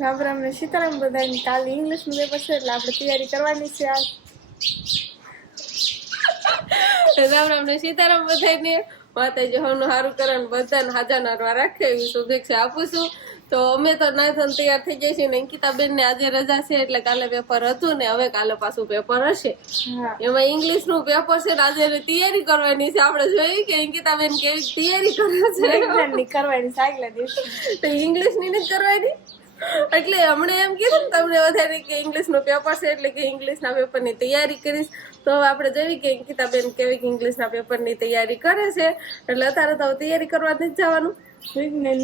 રામ રામ ને સીતારામ બધાની કાલે ઇંગ્લિશ નું પેપર છે એટલે આપણે તૈયારી કરવાની છે આજ રામ રામ ને સીતારામ બધાને માતાજી હવનું સારું કરે ને બધાને હાજા નારવા રાખે એવી શુભેચ્છા આપું છું તો અમે તો નાથન તૈયાર થઈ જાય છે ને અંકિતાબેન ને આજે રજા છે એટલે કાલે પેપર હતું ને હવે કાલે પાછું પેપર હશે એમાં ઇંગ્લિશ નું પેપર છે ને આજે તૈયારી કરવાની છે આપણે જોયું કે અંકિતાબેન કેવી તૈયારી કરે છે ની કરવાની છે આગલા દિવસે તો ઇંગ્લિશ ની નથી કરવાની એટલે હમણાં એમ કીધું ને તમને વધારે કે ઇંગ્લિશ નું પેપર છે એટલે કે ઇંગ્લિશ ના પેપર ની તૈયારી કરીશ તો હવે આપણે જોઈ કે અંકિતાબેન કેવી ઇંગ્લિશ ના પેપર ની તૈયારી કરે છે એટલે અત્યારે તો તૈયારી કરવા નથી જવાનું વિજ્ઞાન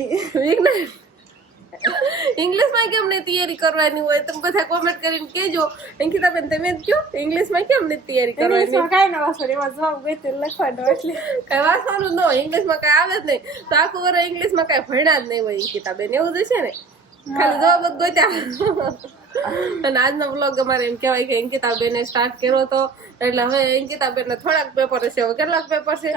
ઇંગ્લિશ માં કેમ નહીં તૈયારી કરવાની હોય તમે બધા કોમેન્ટ કરીને કેજો અંકિતાબેન તમે જ કહો ઇંગ્લિશ માં કેમ નહીં તૈયારી કરવાની કઈ ના વાંચવાનું એમાં જવાબ ગઈ લખવાનો એટલે કઈ વાંચવાનું ન હોય ઇંગ્લિશ માં કઈ આવે જ નહીં તો આખું વર્ષ ઇંગ્લિશ માં કઈ ભણ્યા જ નહીં હોય અંકિતાબેન એવું જ છે ને ખાલી જવાબ જ ગોત્યા અને આજનો બ્લોગ અમારે એમ કહેવાય કે અંકિતાબેને સ્ટાર્ટ કર્યો હતો એટલે હવે અંકિતાબેન ને થોડાક પેપર છે હવે કેટલાક પેપર છે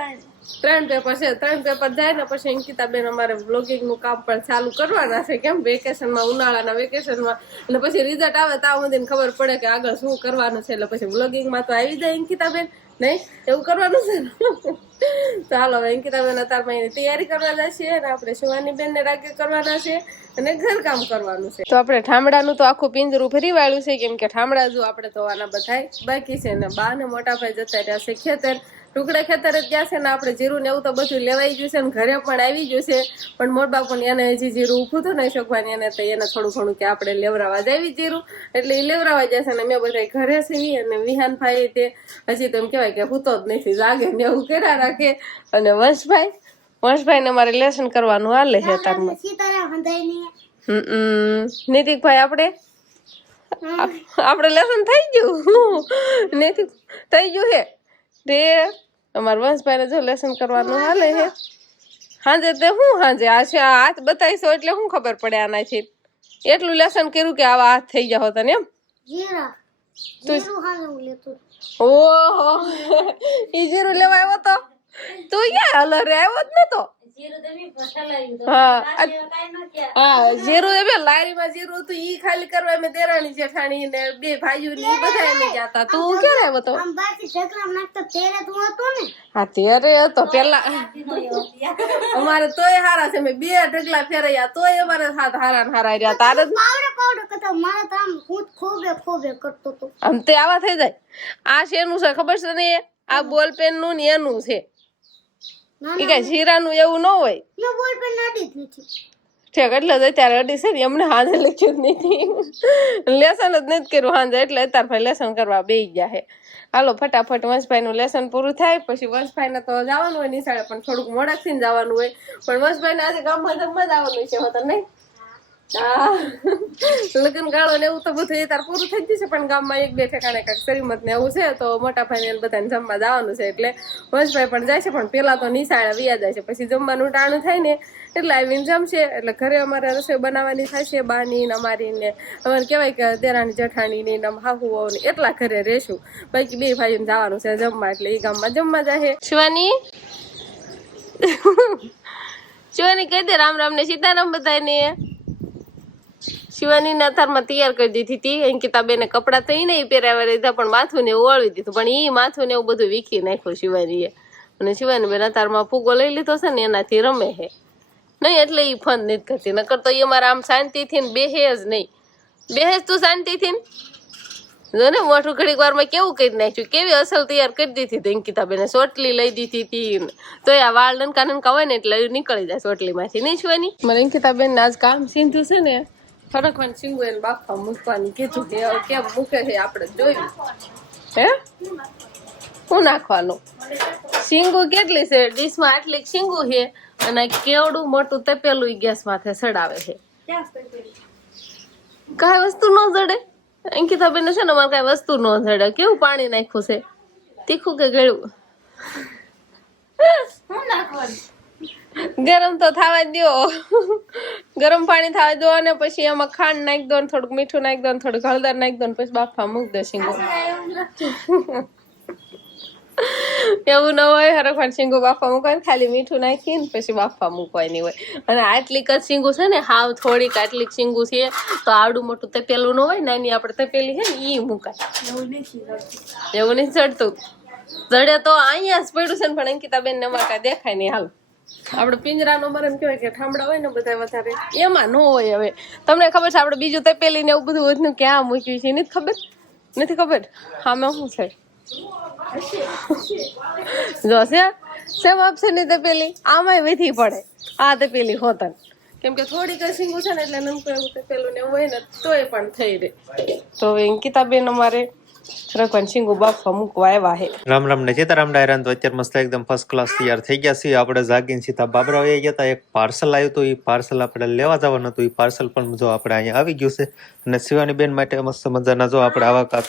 3 પેપર છે 3 પેપર જાય ને પછી અંકિતાબેન અમારે બ્લોગિંગ નું કામ પણ ચાલુ કરવાના છે કેમ વેકેશનમાં ઉનાળાના વેકેશનમાં એટલે પછી રિઝલ્ટ આવે ત્યાં સુધી ખબર પડે કે આગળ શું કરવાનું છે એટલે પછી બ્લોગિંગમાં તો આવી જાય અંકિતાબેન નહીં એવું કરવાનું છે ને ચાલો હવે અંકિતાબેન અત્યારમાં એની તૈયારી કરવા જશે અને આપણે શિવાની બેન ને રાગે કરવાના છે અને ઘરકામ કરવાનું છે તો આપણે ઠામડાનું તો આખું પિંજરું ફરી વાળ્યું છે કેમ કે ઠામડા જો આપણે ધોવાના બધાય બાકી છે ને બા ને મોટા ભાઈ જતા રહ્યા છે ખેતર ટુકડે ખેતર જ ગયા છે ને આપણે જીરું ને એવું તો બધું લેવાઈ ગયું છે ને ઘરે પણ આવી ગયું છે પણ મોટ બાપુ એને હજી જીરું ઉભું હતું નહીં શકવાની એને તો એને થોડું ઘણું કે આપણે લેવરાવા જ આવી જીરું એટલે એ લેવરાવા જશે ને મેં બધા ઘરે છીએ અને વિહાન ભાઈ તે હજી તો એમ કહેવાય કે ભૂતો જ નથી જાગે ને એવું કર્યા રાખે અને વંશભાઈ ને અમારે લેસન કરવાનું હાલે છે તારમાં નીતિકભાઈ આપણે લેસન થઈ ગયું નીતિક થઈ ગયું હે તે અમારા વંશભાઈ ને જો લેસન કરવાનું હાલે છે હાજે તે હું હાજે આ હાથ બતાવીશો એટલે શું ખબર પડે આનાથી એટલું લેસન કર્યું કે આવા હાથ થઈ જાવ તને એમ ઓહો ઈ જીરું લેવા આવ્યો તો તું ક્યાં હલર આવ્યો જ નતો જીરું એ લારીમાં જીરું હતું ઈ ખાલી કરવા મેં દેરાણી જેઠાણી ને બે ભાઈઓ ને બધા એને જતા તું ક્યારે આવ્યો તો હા તેરે હતો પેલા અમારે તોય હારા છે મેં 2 ઢગલા ફેરયા તોય અમારે હાથ હારા હારા રહ્યા તારે આમ તે આવા થઈ જાય આ શેનું છે ખબર છે ને આ બોલ પેન નું ને એનું છે ઈ કઈ જીરાનું એવું ન હોય ઠેક એટલે જ અત્યારે અડી છે ને એમને હાજે લખ્યું જ નથી લેસન જ નથી કર્યું હાજે એટલે અત્યારે ભાઈ લેસન કરવા બેસી ગયા છે હાલો ફટાફટ વંશભાઈ નું લેસન પૂરું થાય પછી વંશભાઈ ને તો જવાનું હોય નિશાળે પણ થોડુંક મોડકથી જવાનું હોય પણ વંશભાઈ ને આજે ગામમાં જમવા જવાનું છે હોતા નહીં લગ્ન ગાળો ને એવું તો બધું એ તાર પૂરું થઈ જશે પણ ગામમાં 1-2 ઠેકાણે કાંઈક શ્રીમત ને એવું છે તો મોટા ભાઈ ને બધાને જમવા જવાનું છે એટલે વંશભાઈ પણ જાય છે પણ પેલા તો નિશાળે વ્યા જાય છે પછી જમવાનું ટાણું થાય ને એટલે આવીને જમશે એટલે ઘરે અમારે રસોઈ બનાવવાની થાય છે બાની ને અમારી ને અમારે કહેવાય કે દેરાણી જેઠાણી ની હાહુઓ ને એટલા ઘરે રહેશું બાકી 2 ભાઈઓને જવાનું છે જમવા એટલે એ ગામમાં જમવા જાય શિવાની કહી દે રામ રામ ને સીતારામ બધાને શિવાની ને અત્યારમાં તૈયાર કરી દીધી હતી અંકિતાબેને કપડાં તો નહીં પહેરાવા લીધા પણ માથું ને ઓળવી દીધું પણ એ માથું ને એવું બધું વીખી નાખ્યું શિવાનીએ અને શિવાની બેન અત્યારમાં ફૂગો લઈ લીધો છે ને એનાથી રમે છે નહીં એટલે એ ફન નથી કરતી નકર તો એ અમારે આમ શાંતિથી ને બેહે જ નહીં બેહે તું શાંતિથી જો ને મોટું ઘડીક વારમાં કેવું કરી નાખ્યું કેવી અસલ તૈયાર કરી દીધી હતી અંકિતાબેને સોટલી લઈ દીધી હતી તો આ વાળ નનકા નનકા હોય ને એટલે નીકળી જાય સોટલીમાંથી નહીં શિવાની મારે અંકિતાબેન આજ કામ સીધું છે ને ફરકવાનું સિંગુ એને બાફા મૂકવાની કીધું કે કેમ મૂકે છે આપણે જોયું હે શું નાખવાનું સિંગુ કેટલી છે ડીશમાં આટલી સિંગુ છે અને કેવડું મોટું તપેલું ગેસ માથે સડાવે છે કઈ વસ્તુ ન જડે અંકિતાબેન છે ને અમારે કઈ વસ્તુ ન જડે કેવું પાણી નાખ્યું છે તીખું કે ગળ્યું ગરમ તો થવા દો ગરમ પાણી થવા દો અને પછી એમાં ખાંડ નાખી દો થોડુંક મીઠું નાખી દો થોડુંક હળદર નાખી દો પછી બાફા મૂક દો શીંગો એવું ન હોય. હરખવાર શીંગું બાફવા મૂકવાનું, ખાલી મીઠું નાખીને પછી બાફવા મૂકવાની હોય. અને આટલીક જ શીંગું છે ને, હાવ થોડીક આટલીક શીંગું છે તો આવડું મોટું તપેલું ન હોય, નાની આપણે તપેલી છે ને ઈ મુકાય. એવું નહીં ચડતું. ચડે તો અહીંયા જ પડ્યું છે ને, પણ અંકિતાબેન ને અમારે કાંઈ દેખાય નહીં. હાલ આપણે પિંજરાનો મરમ કહેવાય કે ઠામડા હોય ને બધા વધારે, એમાં ન હોય. હવે તમને ખબર છે આપણે બીજું તપેલી ને એવું બધું વધનું ક્યાં મૂક્યું છે નથી ખબર? નથી ખબર આમાં શું છે? જો છે સેમ ઓપ્શન ની તપેલી આમાંય વેથી પડે. આ તપેલી હોતન કેમ કે થોડીક શીંગું છે ને એટલે નમકું એવું તપેલું ને એવું હોય ને તોય પણ થઈ રહે. તો હવે અંકિતાબેન અમારે રકવાન શીંગું બાફવા મૂકવા આવ્યા હે. રામ રામ ને સીતારામ ડાયરાન. તો અત્યારે મસ્ત એકદમ ફર્સ્ટ ક્લાસ તૈયાર થઈ ગયા છીએ. આપણે જાગીને સીધા બાબરા વહી ગયા હતા. એક પાર્સલ આવ્યું હતું, એ પાર્સલ આપણે લેવા જવાનું હતું. એ પાર્સલ પણ જો આપણે અહીંયા આવી ગયું છે. અને શિવાની બેન માટે મસ્ત મજાના જો આપણે આવા કાંક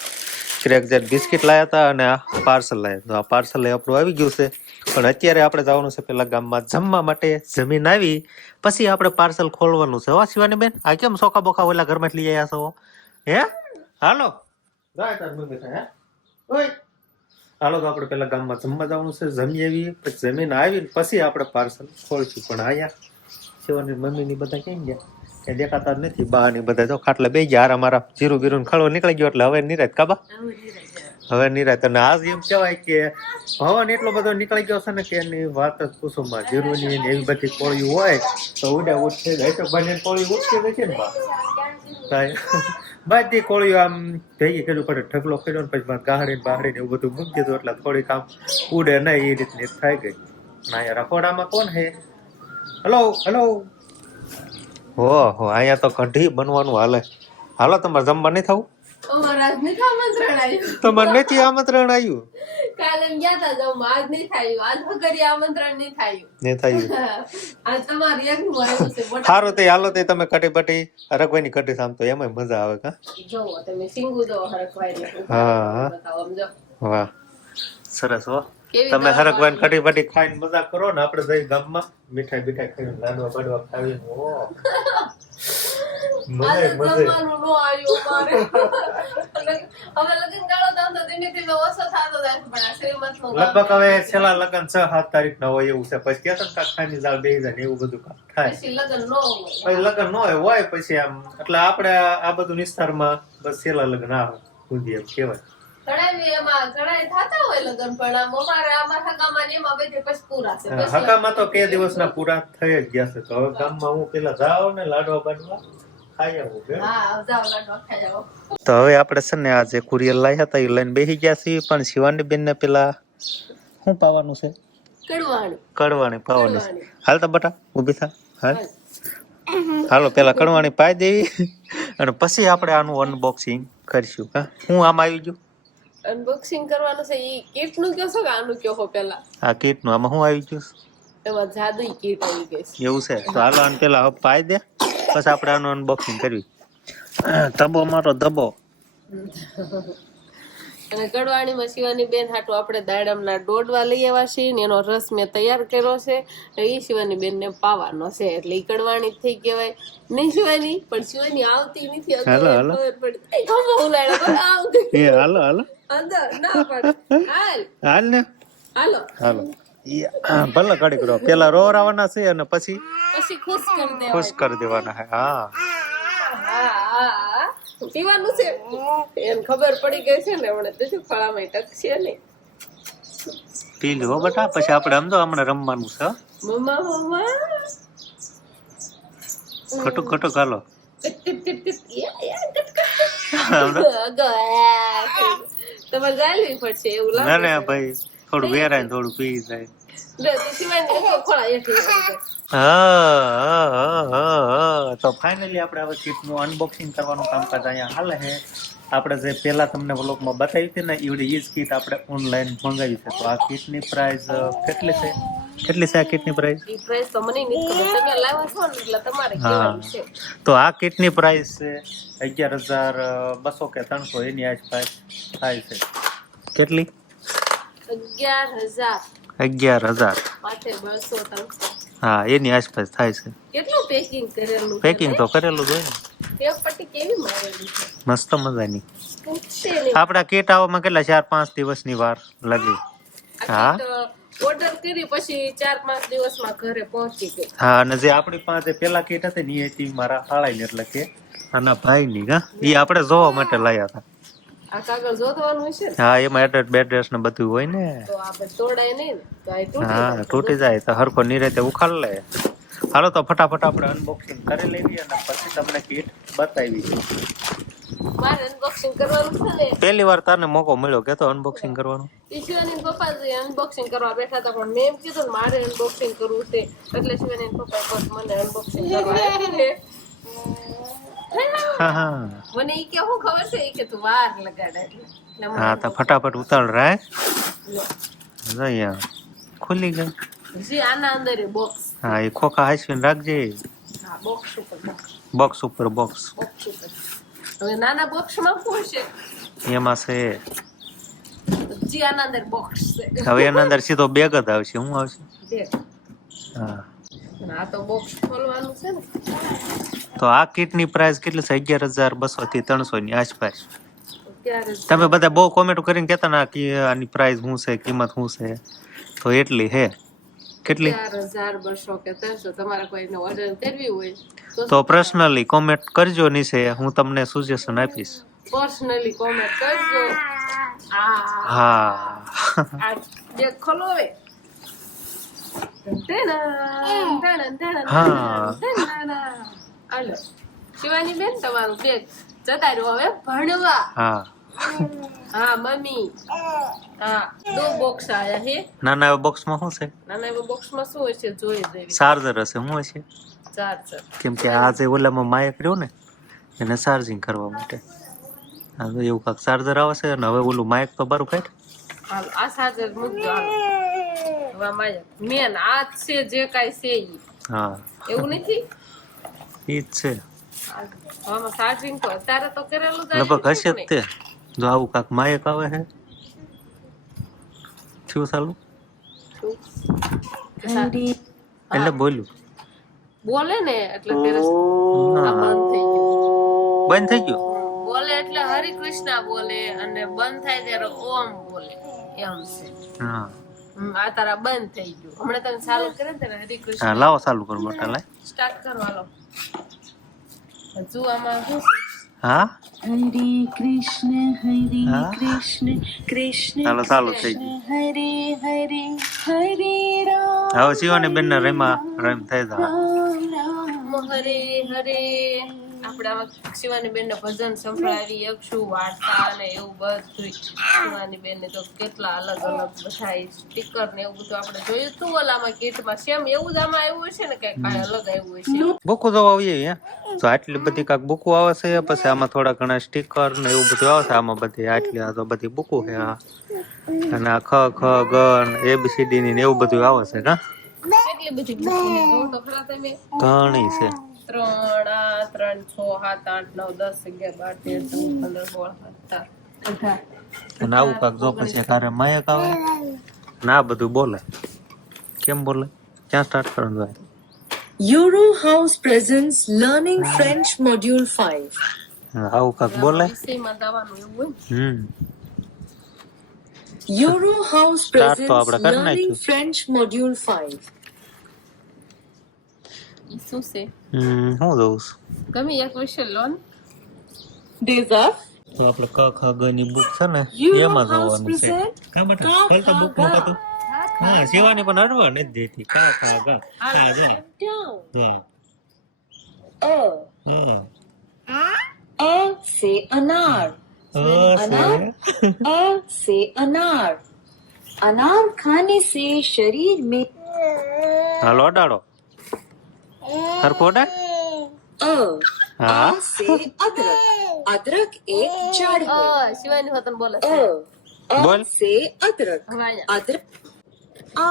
ક્રેકજેટ બિસ્કિટ લાયા હતા અને આ પાર્સલ લાયા. તો આ પાર્સલ આપણું આવી ગયું છે. પણ અત્યારે આપણે જવાનું છે પેલા ગામમાં જમવા માટે. જમીન આવી પછી આપણે પાર્સલ ખોલવાનું છે. હો શિવાની બેન, આ કેમ સોખા બોખા ઓલા ઘરમાં લઈ આવ્યા છો? હે હાલો હાલો તો આપણે પેલા ગામમાં જમવા જવાનું છે. જમી આવી પછી જમીન આવીને પછી આપણે પાર્સલ ખોલશું. પણ અહીંયા શિવાની મમ્મી ની બધા કેમ ગયા કે દેખાતા જ નથી. બા ની બધા જો ખાટલા બે ગયા. મારા જીરું બીરું ખળો નીકળી ગયો એટલે હવે નિરાત કાબા હવે નિરાત. અને આજ એમ કહેવાય કે પવન એટલો બધો નીકળી ગયો છે ને કે એની વાત જ પૂછો માં. જીરું ની એવી બધી કોળીઓ હોય તો ઉડા ઉઠશે જાય તો બંને કોળી ઉઠતી જશે ને બા બધી કોળીઓ આમ ભેગી કર્યું પડે. ઢગલો કર્યો ને પછી ગાહડીને બાહડીને એવું બધું મૂકી દીધું એટલે થોડીક આમ ઉડે નહીં એ રીતની થઈ ગઈ. ના યાર રખોડામાં કોણ હે? Hello hello. હો અહીંયા તો કઢી બનવાનું હાલે. હાલો તમારે જમવા નહીં થવું? તમારે નથી આમંત્રણ આવ્યું? કાલે ગયા તા જમવા, આજ નહીં થયું. આજ વગર આમંત્રણ નહીં થયું. નહીં થયું. આજ તમારી એકનું આવ્યું છે. સારું તે હાલો તે તમે કઢી બટી હરકભાઈ ની કઢી સામ તો એમાં મજા આવે. કા જોવો તમે સિંગુ દો હરકભાઈ. હા વાહ સરસ. હો તમે હરકભાઈ કઢી બટી ખાઈને મજા કરો ને આપણે જઈ ગામમાં મીઠાઈ બીઠાઈ ખાઈને લાડવા બાડવા ખાવીને લગભગ હવે છેલ્લા લગ્ન 6-7 તારીખ ના હોય એવું છે. પછી કેતન ખાની જાળ બેહી જાય એવું બધું થાય. લગ્ન ન હોય પછી આમ એટલે આપણે આ બધું નિસ્તારમાં બસ છેલ્લા લગ્ન આવે બુદ્ધિ એમ કેવાય. હકામાં તો કે દિવસના પૂરા થઈ જ ગયા છે. તો હવે ગામમાં હું પેલા જાવ ને લાડવા બાડવા ખાઈ આવું. તો હવે આપણે છે ને આજે કુરિયર લાવ્યા હતા એ લઈને બેસી ગયા છીએ. પણ શિવાની બેન ને પેલા શું પાવાનું છે? કડવાણી પાવાની છે. હાલ તો બટા ઉભી થા. હાલો પેલા કડવાણી પાઈ દેવી અને પછી આપણે આનું અનબોક્સિંગ કરીશું. હું આમ આવી ગયું અનબોક્સિંગ કરવાનું છે. ઈ કીટ નું કયો છો કે આનું કયો હો? પેલા આ કીટ નું આમાં હું આવી ગયું? એમાં જાદુઈ કીટ આવી ગઈ છે. એવું છે? તો હાલો આને પેલા પાઈ દે પછી આપણે આનું અનબોક્સિંગ કરવી. ધબો મારો ધબો. અને કડવાણીમાં શિવાની બેન હાટું આપણે દાડમના ડોડવા લઈ આવ્યા છીએ ને એનો રસ મેં તૈયાર કર્યો છે. એ શિવાની બેન ને પાવાનો છે એટલે ઈ કડવાણી થઈ કહેવાય. નહીં શિવાની પણ શિવાની આવતી નથી. હાલો હાલો હાલ ને હાલો ભલે ઘડી કરો. પેલા રોવરાવાના છે અને પછી ખુશ કરી દેવાના. હા પીવાનું છે એમ ખબર પડી ગઈ છે ને હમણાં તો ફળામાં ટકશે નહીં. પી લો બેટા પછી આપણે સમજો હમણાં રમવાનું છે. ખટુક ખટુક હાલો. તમારે જાળવી પડશે એવું લાગે. ના ભાઈ થોડું વેરાય થોડું પી જાય. તો ફાઇનલી આપણે હવે કીટનું અનબોક્સિંગ કરવાનું કામકાજ અહીંયા હાલે છે. આપણે જે પેલા તમને વ્લોગમાં બતાવી હતી ને એવડી એ જ કીટ આપણે ઓનલાઈન મંગાવી છે. તો આ કીટની પ્રાઇસ કેટલી છે? કેટલી છે આ કીટની પ્રાઇસ? તો મને નથી ખબર. તમે લાવ્યા છો ને એટલે તમારે કહેવાનું છે. તો આ કીટની પ્રાઇસ છે 11,200 કે 300 એની આસપાસ થાય છે. કેટલી? 11,000 હા એની આસપાસ થાય છે. કેટલું પેકિંગ કરેલું? પેકિંગ તો કરેલું જ હોય ને. ટેપ પટ્ટી કેવી મારેલી છે મસ્ત મજાની. આપડા કીટ આવવામાં કેટલા 4-5 દિવસની વાર લાગી. હા. ઓર્ડર કરી પછી 4-5 દિવસમાં ઘરે પહોંચી ગઈ. હા, અને જે આપણી પાસે પેલા કીટ હતી ને એ હતી મારા હાળાની, એટલે કે આના ભાઈની. હા, એ આપણે જોવા માટે લાયા હતા. આ કાગળ જોતવાનું હશે ને, હા, એમાં એડ્રેસ બેડ્રેસ ને બધું હોય ને. તો આપણે તોડાય નહીં ને, તો આ તૂટી હા, જાય. તૂટી જાય તો હરખો નિરેતે ઉખાડ લે. હાલો તો ફટાફટ આપણે અનબોક્સિંગ કરી લેવી અને પછી તમને કીટ બતાવી. મારે અનબોક્સિંગ કરવાનું છે ને. પહેલી વાર તારને મોકો મળ્યો કે તો અનબોક્સિંગ કરવાનો. શિવાની પપ્પા અનબોક્સિંગ કરવા બેઠા હતા, પણ મેં એમ કીધું ને મારે અનબોક્સિંગ કરવું છે, એટલે શિવાની પપ્પાએ બસ મને અનબોક્સિંગ કરવા આપ્યું ને. હા હા મને ઈ કે હું ખબર છે, ઈ કે તું વાર લગાડે એટલે મને હા, તો ફટાફટ ઉતાળ રાય. લો. અહીંયા ખુલી ગઈ. જી આના અંદર એ બોક્સ. હા, એ ખોખા હાંસવીને રાખજે. હા, બોક્સ ઉપર બોક્સ. બોક્સ ઉપર બોક્સ. બોક્સ ઉપર. હવે નાના બોક્સમાં શું છે? એમાં છે જી આના અંદર બોક્સ છે. હવે એના અંદર સીધો બેગ જ આવશે. શું આવશે? દેખ. હા, આ તો બોક્સ ખોલવાનું છે ને. તો આ કીટની પ્રાઇસ કેટલી છે? 11,200 થી 300 ની આસપાસ. ત્યારે તમે બધા બહુ કોમેન્ટ કરીને કહેતા ના કે આની પ્રાઇસ શું છે, કિંમત શું છે, તો એટલી હે. કેટલી? 4,200 કે 300. તમારે કોઈને ઓર્ડર કરવી હોય તો પર્સનલી કોમેન્ટ કરજો નીચે, હું તમને સજેશન આપીશ. પર્સનલી કોમેન્ટ કરજો. હા આ બેગ ખોલો હવે. હા. હાલો શિવાની બેન, તમારું બેગ જતા રહ્યો હવે ભણવા. હા, હા મમ્મી. હા, 2 બોક્સ આયા હે. નાના એવા બોક્સમાં શું છે? નાના એવા બોક્સમાં શું હોય છે જોઈ લેવી. ચાર્જર હશે. શું હશે? ચાર્જર. કેમ કે આ જે ઓલામાં માયક રહ્યો ને એને ચાર્જિંગ કરવા માટે. હા, તો એવું કાંક ચાર્જર આવશે. અને હવે ઓલું માયક તો બારું કાઢ. હાલો આ ચાર્જર મૂકજો. હાલો હવે માયા મેન આ જ છે જે કાંઈ છે ઈ. હા, એવું નથી. ઈ જ છે. આમાં ચાર્જિંગ તો અત્યારે તો કરેલું જ લગભગ આવ્યું હશે છે જ તે. જો આવું કાંક માયક આવે છે. થયું ચાલુ? એટલે બોલ્યું બોલે ને એટલે ત્યારે આ બંધ થઈ ગયું. બંધ થઈ ગયું. બોલે એટલે હરે કૃષ્ણ બોલે અને બંધ થાય ત્યારે ઓમ બોલે એમ છે. હા આ તારા બંધ થઈ ગયું. હમણાં તમે ચાલુ કરે ને ત્યારે હરે હા, કૃષ્ણ લાવો ચાલુ કરો બેટા. લાય સ્ટાર્ટ કરો. હાલો હજુ આમાં શું છે? હા, હરે કૃષ્ણ હા. કૃષ્ણ ચાલો ચાલુ થઈ ગયું. હરે હરે હરે રામ હવે શિવાની બેન ને રમ થઈ જાય. હરે હરે આપણે આમાં શિવાની બેન ને ભજન સંભળાવી શકશું, વાર્તા અને એવું બધું. શિવાની બેન ને તો કેટલા અલગ અલગ બધા સ્ટીકર ને એવું બધું આપણે જોયું હતું ઓલામાં કીટમાં. સેમ એવું જ આમાં આવ્યું છે ને, કઈ અલગ આવ્યું છે. બુકો જો આવીએ હે. તો આટલી બધી કાંક બુકો આવે છે. પછી આમાં થોડા ઘણા સ્ટીકર ને એવું બધું આવે છે. આમાં બધી આટલી આ તો બધી બુકો છે. આ અને આ ખ ખ ગ ABCD ની ને એવું બધું આવે છે. કા કેટલી બધી બુક છે તો તો ખરા તમે. ઘણી છે. 3 3 6 7 8 9 10 11 12 13 14 15 16 17 18 અને આવું કાંક જો પછી તારે માયક આવે ના બધું બોલે. કેમ બોલે? ક્યાં સ્ટાર્ટ કરવાનું હોય? Euro House presents Learning French Module 5. આવું કાંક બોલે. વિષયમાં દાવાનું એવું હોય ને. Euro House Start તો presents આપણે કરી Learning નાખ્યું. French Module 5. ઈ શું છે? હું જોઉં છું. ગમે એક વિષય લો ને. Days off. તો આપણે ક ખ ગ ની બુક છે ને Euro એમાં House જોવાનું છે. present કા બેટા ખોલતા બુક નું કતું. હા, શિવાની પણ અડવા નથી દેતી. કા ખા ગ હા જો down. જો A. હા A से अनार. अनार. A से अनार. अनार खाने से शरीर में હાલો અડાડો સરખો અડાડ. A. હા A से अदरक. अदरक एक जड़ है. શિવાની વતન બોલે A. છે. A बोल. से अदरक. હવે અહીંયા. अदरक. A.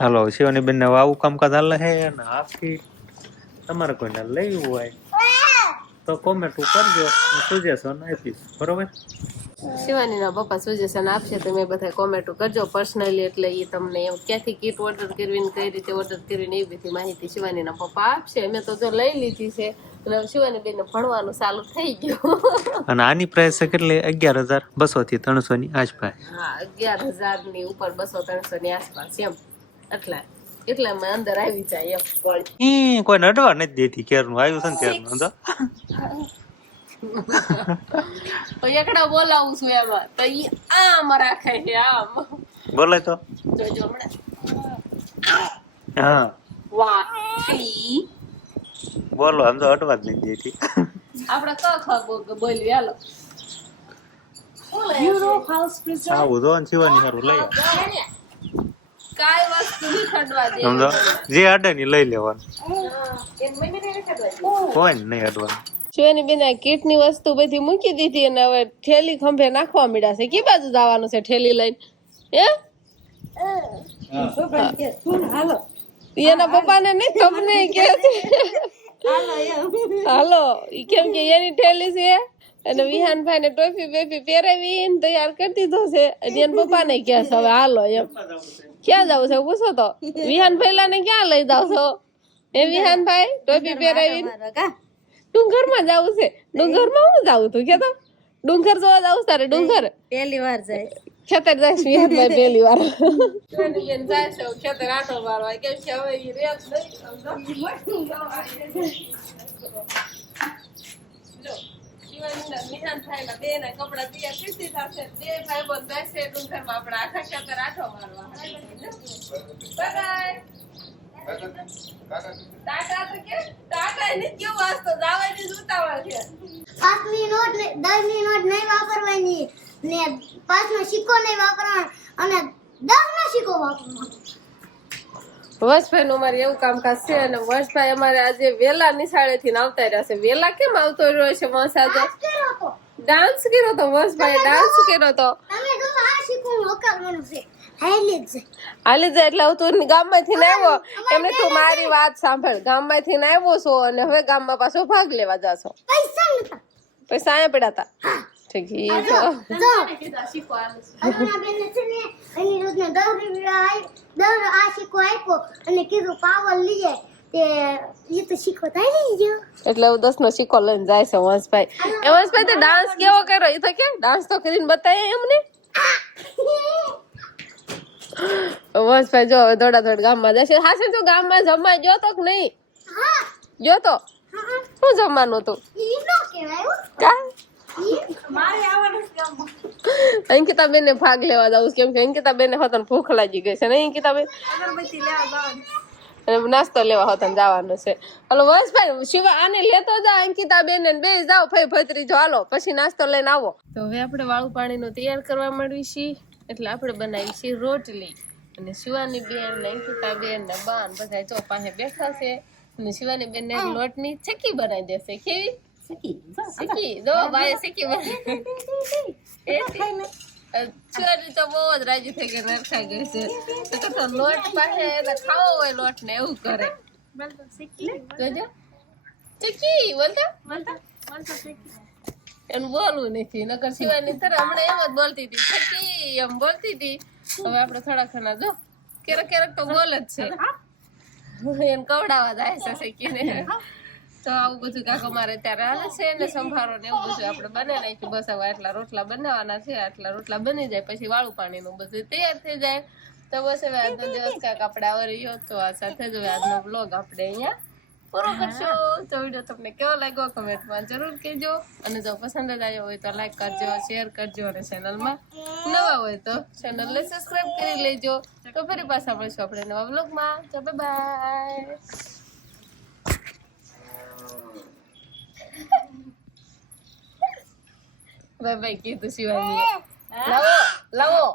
હાલો શિવાની બેન ને આવું કામકાજ હાલે છે ને આખી તમારે કોઈને લેવું હોય તો કોમેન્ટ કરજો, સજેશન આપીશ. બરોબર. શિવાનીના પપ્પા સજેશન આપશે તમે બધા કોમેન્ટ કરજો પર્સનલી. એટલે એ તમને એમ ક્યાંથી કીટ ઓર્ડર કરવી ને કઈ રીતે ઓર્ડર કરવી ને એ બધી માહિતી શિવાનીના પપ્પા આપશે. અમે તો જો લઈ લીધી છે અને શિવાની બેન ભણવાનું ચાલુ થઈ ગયું. અને આની પ્રાઇસ છે કેટલી 11,200 થી 300 ની આસપાસ. હા 11,000 ની ઉપર 200-300 ની આસપાસ એમ. એટલા મેં અંદર આવી જાય એમ. કોઈ નડવા નથી દેતી કેરનું આવ્યું છે ને કેરનું તો એકડા બોલાવું છું એમાં તો ઈ આમ રાખે છે આમ. બોલાય તો જોજો હમણાં. હા વાહ બોલો આમ તો અટવા જ નથી દેતી. આપણે બોલ્યું હાલો. Bureau House presents આવું જો ને શિવાની હારું લઈ કાઈ વસ્તુ નહીં ખડવા દે. સમજો જે અડે ની લઈ લેવાનું એન મમ્મી ને ખડવા દે. કોઈ ને નહીં અડવાનું. શિવાની બેન આ કીટ ની વસ્તુ બધી મૂકી દીધી અને હવે થેલી ખંભે નાખવા મળ્યા છે. કી બાજુ જવાનું છે થેલી લઈને? એના પપ્પાને નહીં તમને કે હાલો ઈ કેમ કે એની થેલી છે અને વિહાનભાઈ ને ટોપી બેપી પહેરાવીને તૈયાર કરી દીધો છે. અને એના પપ્પા ને કે હવે હાલો એમ. ક્યાં જવું છે પૂછો તો? વિહાનભાઈ ને ક્યાં લઈ જાવ છો? એ વિહાનભાઈ ટોપી પહેરાવીને ડુંગર માં જવું છે. ડુંગર માં હું જાવું તું કે તો ડુંગર જોવા જાવું તારે? ડુંગર પહેલી વાર જાય ખેતર જાય વિહાનભાઈ પહેલી વાર બેન જાય છે ખેતર આટો મારવા કેમ છે હવે ઈ રેત નહીં. વિહાનભાઈના બેના કપડા તૈયાર કરી દીધા છે. બે ભાઈ બંધ બેસે ડુંગરમાં આપણે આખા ખેતર આટો મારવા. બાય ટાટા તો કે ટાટા એને કેવું વાસ્તો જાવાની જ ઉતાવળ છે. 5ની નોટ 10ની નોટ નહીં વાપરવાની ને 5નો સિક્કો નહીં વાપરવાનો અને 10નો સિક્કો વાપરવાનો. વર્ષભાઈ નું અમારે એવું કામકાજ છે અને વર્ષભાઈ અમારે આજે વેલા નિશાળે થી આવતા રહ્યા છે. વેલા કેમ આવતો રહ્યો છે? વર્ષ આજે ડાન્સ કર્યો તો. વર્ષભાઈ ડાન્સ કર્યો તો. તમે જો આ સિક્કો વકારવાનું છે હાલી જ હાલી જાય એટલે તું ગામમાંથી ને આવ્યો એમને તું મારી વાત સાંભળ. ગામમાંથી ને આવ્યો છો અને હવે ગામમાં પાછો ભાગ લેવા જાશો. પૈસા નતા પૈસા અહીંયા પડ્યા હતા. ઠીક ઈ તો અરુણા બેન છે ને એની રોજને 10 રૂપિયા આ સિક્કો આપ્યો અને કીધું પાવર લઈએ તે ઈ તો સિક્કો થાય નહીં ગયો એટલે હું 10 નો સિક્કો લઈને જાય છે વંશભાઈ. એ વંશભાઈ તો ડાન્સ કેવો કર્યો? એ તો કે ડાન્સ તો કરીને બતાય એમને. વંશભાઈ જો હવે દોડા ગામમાં જશે. હાશે તું ગામમાં જમવા ગયો તો કે નહીં? હા ગયો તો? શું જમવાનું હતું? ઈ નો કહેવાય કા મારે આવવાનું છે ગામમાં. અંકિતા બેન ને ભાગ લેવા જાવ કેમ કે અંકિતા બેન ને હોતન ભૂખ લાગી ગઈ છે ને અંકિતા બેન અગરબત્તી લેવા જવાનું અને નાસ્તો લેવા હોતન જવાનું છે. હાલો વંશભાઈ શિવા આને લેતો જા અંકિતા બેન ને બે જાવ ભાઈ ભત્રી જો હાલો પછી નાસ્તો લઈને આવો. તો હવે આપણે વાળું પાણીનું તૈયાર કરવા માંડવી છીએ એટલે આપણે બનાવી છીએ રોટલી અને શિવાની બેન ને અંકિતા બેન ને બાન બધા જો પાસે બેઠા છે અને શિવાની બેન ને લોટની ચક્કી બનાવી દેશે. કેવી શીખી દો ભાઈ શીખી છોરી તો બહુ જ રાજી થઈ ગઈ નરખાઈ ગઈ છે તો લોટ પાસે ખાવો હોય લોટ ને એવું કરે. જોજો ચીકી બોલતા એનું બોલવું નથી નકર શિવાની તરફ હમણાં એમ જ બોલતી હતી ચકી એમ બોલતી હતી. હવે આપણે થોડા ઘણા જો ક્યારેક તો બોલ જ છે એને કવડાવવા જાય છે શીખીને. તો આવું બધું કાકો મારે ત્યારે હાલે છે ને સંભારો ને એવું બધું આપણે બનાવી નાખ્યું. બસ હવે આટલા રોટલા બનાવવાના છે. આટલા રોટલા બની જાય પછી વાળું પાણીનું બધું તૈયાર થઈ જાય. તો બસ હવે આજનો દિવસ કાંક આપણે આવર્યો તો આ સાથે જ હવે આજનો બ્લોગ આપણે અહીંયા પૂરો કરશું. તો વિડીયો તમને કેવો લાગ્યો કમેન્ટમાં જરૂર કહેજો અને જો પસંદ જ આવ્યો હોય તો લાઈક કરજો, શેર કરજો અને ચેનલમાં નવા હોય તો ચેનલને સબસ્ક્રાઈબ કરી લેજો. તો ફરી પાછા મળીશું આપણે નવા બ્લોગમાં. તો બાય. બાય બાય કીધું શિવાની. લાવો